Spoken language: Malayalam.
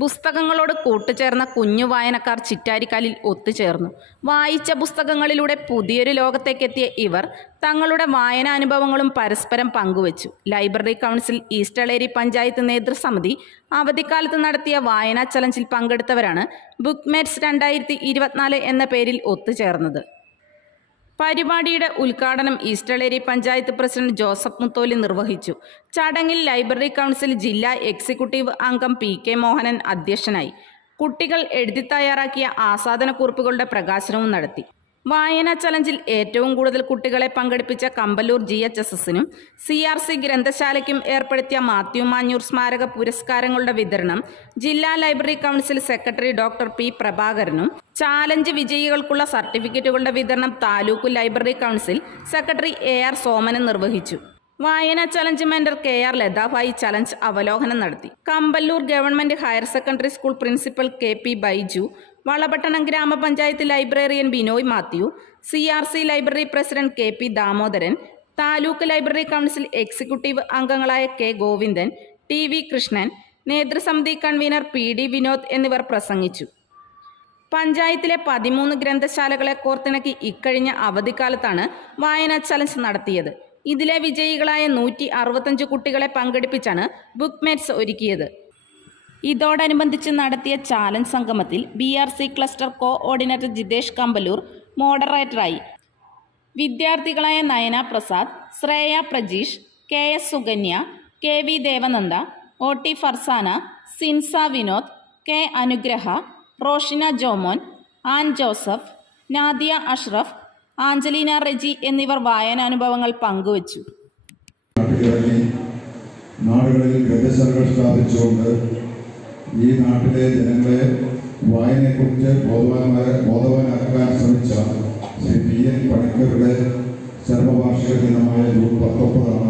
പുസ്തകങ്ങളോട് കൂട്ടുചേർന്ന കുഞ്ഞു വായനക്കാർ ചിറ്റാരിക്കാലിൽ ഒത്തുചേർന്നു. വായിച്ച പുസ്തകങ്ങളിലൂടെ പുതിയൊരു ലോകത്തേക്കെത്തിയ ഇവർ തങ്ങളുടെ വായനാനുഭവങ്ങളും പരസ്പരം പങ്കുവച്ചു. Library council east Eleri panchayat നേതൃസമിതി അവധിക്കാലത്ത് നടത്തിയ വായനാ ചലഞ്ചിൽ പങ്കെടുത്തവരാണ് ബുക്ക്മേറ്റ്സ് 2024 എന്ന പേരിൽ ഒത്തുചേർന്നത്. പരിപാടിയുടെ ഉദ്ഘാടനം East Eleri panchayat president Joseph Mutholi നിർവഹിച്ചു. ചടങ്ങിൽ ലൈബ്രറി കൗൺസിൽ ജില്ലാ എക്സിക്യൂട്ടീവ് അംഗം PK മോഹനൻ അധ്യക്ഷനായി. കുട്ടികൾ എഴുതി തയ്യാറാക്കിയ ആസ്വാദനക്കുറിപ്പുകളുടെ പ്രകാശനവും നടത്തി. വായനാ ചലഞ്ചിൽ ഏറ്റവും കൂടുതൽ കുട്ടികളെ പങ്കെടുപ്പിച്ച കമ്പല്ലൂർ GHSSനും CRC ഗ്രന്ഥശാലയ്ക്കും ഏർപ്പെടുത്തിയ മാത്യു മാഞ്ഞൂർ സ്മാരക പുരസ്കാരങ്ങളുടെ വിതരണം ജില്ലാ library council secretary doctor P പ്രഭാകരനും ചാലഞ്ച് വിജയികൾക്കുള്ള സർട്ടിഫിക്കറ്റുകളുടെ വിതരണം taluk library council secretary AR Somanan നിർവഹിച്ചു. വായനാ challenge mentor KR Lathabhai challenge അവലോകനം നടത്തി. Kambalur government higher secondary school principal KP Baiju, Valapattanam ഗ്രാമപഞ്ചായത്ത് librarian Binoy Mathew, CRC library president KP Damodaran, taluk library council executive അംഗങ്ങളായ K ഗോവിന്ദൻ, TV കൃഷ്ണൻ, നേതൃസമിതി കൺവീനർ PD വിനോദ് എന്നിവർ പ്രസംഗിച്ചു. പഞ്ചായത്തിലെ 13 ഗ്രന്ഥശാലകളെ കോർത്തിണക്കി ഇക്കഴിഞ്ഞ അവധിക്കാലത്താണ് വായനാ ചലഞ്ച് നടത്തിയത്. ഇതിലെ വിജയികളായ 165 കുട്ടികളെ പങ്കെടുപ്പിച്ചാണ് ബുക്ക്മേറ്റ്സ് ഒരുക്കിയത്. ഇതോടനുബന്ധിച്ച് നടത്തിയ ചാലഞ്ച് സംഗമത്തിൽ BRC cluster coordinator Jithesh Kambalur മോഡറേറ്ററായി. വിദ്യാർത്ഥികളായ Nayana Prasad, Shreya Prajeesh, KS Sukanya, KV Devananda, OT Farsana, Sinsa Vinod, K Anugraha, Roshina Jomon, Ann Joseph, Nadiya Ashraf, Angelina Reji എന്നിവർ വായനാനുഭവങ്ങൾ പങ്കുവച്ചു. നാടുകളിൽ ഗ്രന്ഥശാലകൾ സ്ഥാപിച്ചുകൊണ്ട് ഈ നാട്ടിലെ ജനങ്ങളെ വായനയെക്കുറിച്ച് ബോധവാനാക്കാൻ ശ്രമിച്ച ശ്രീ PN പണിക്കരുടെ ചരമവാർഷിക ദിനമായ ജൂൺ 19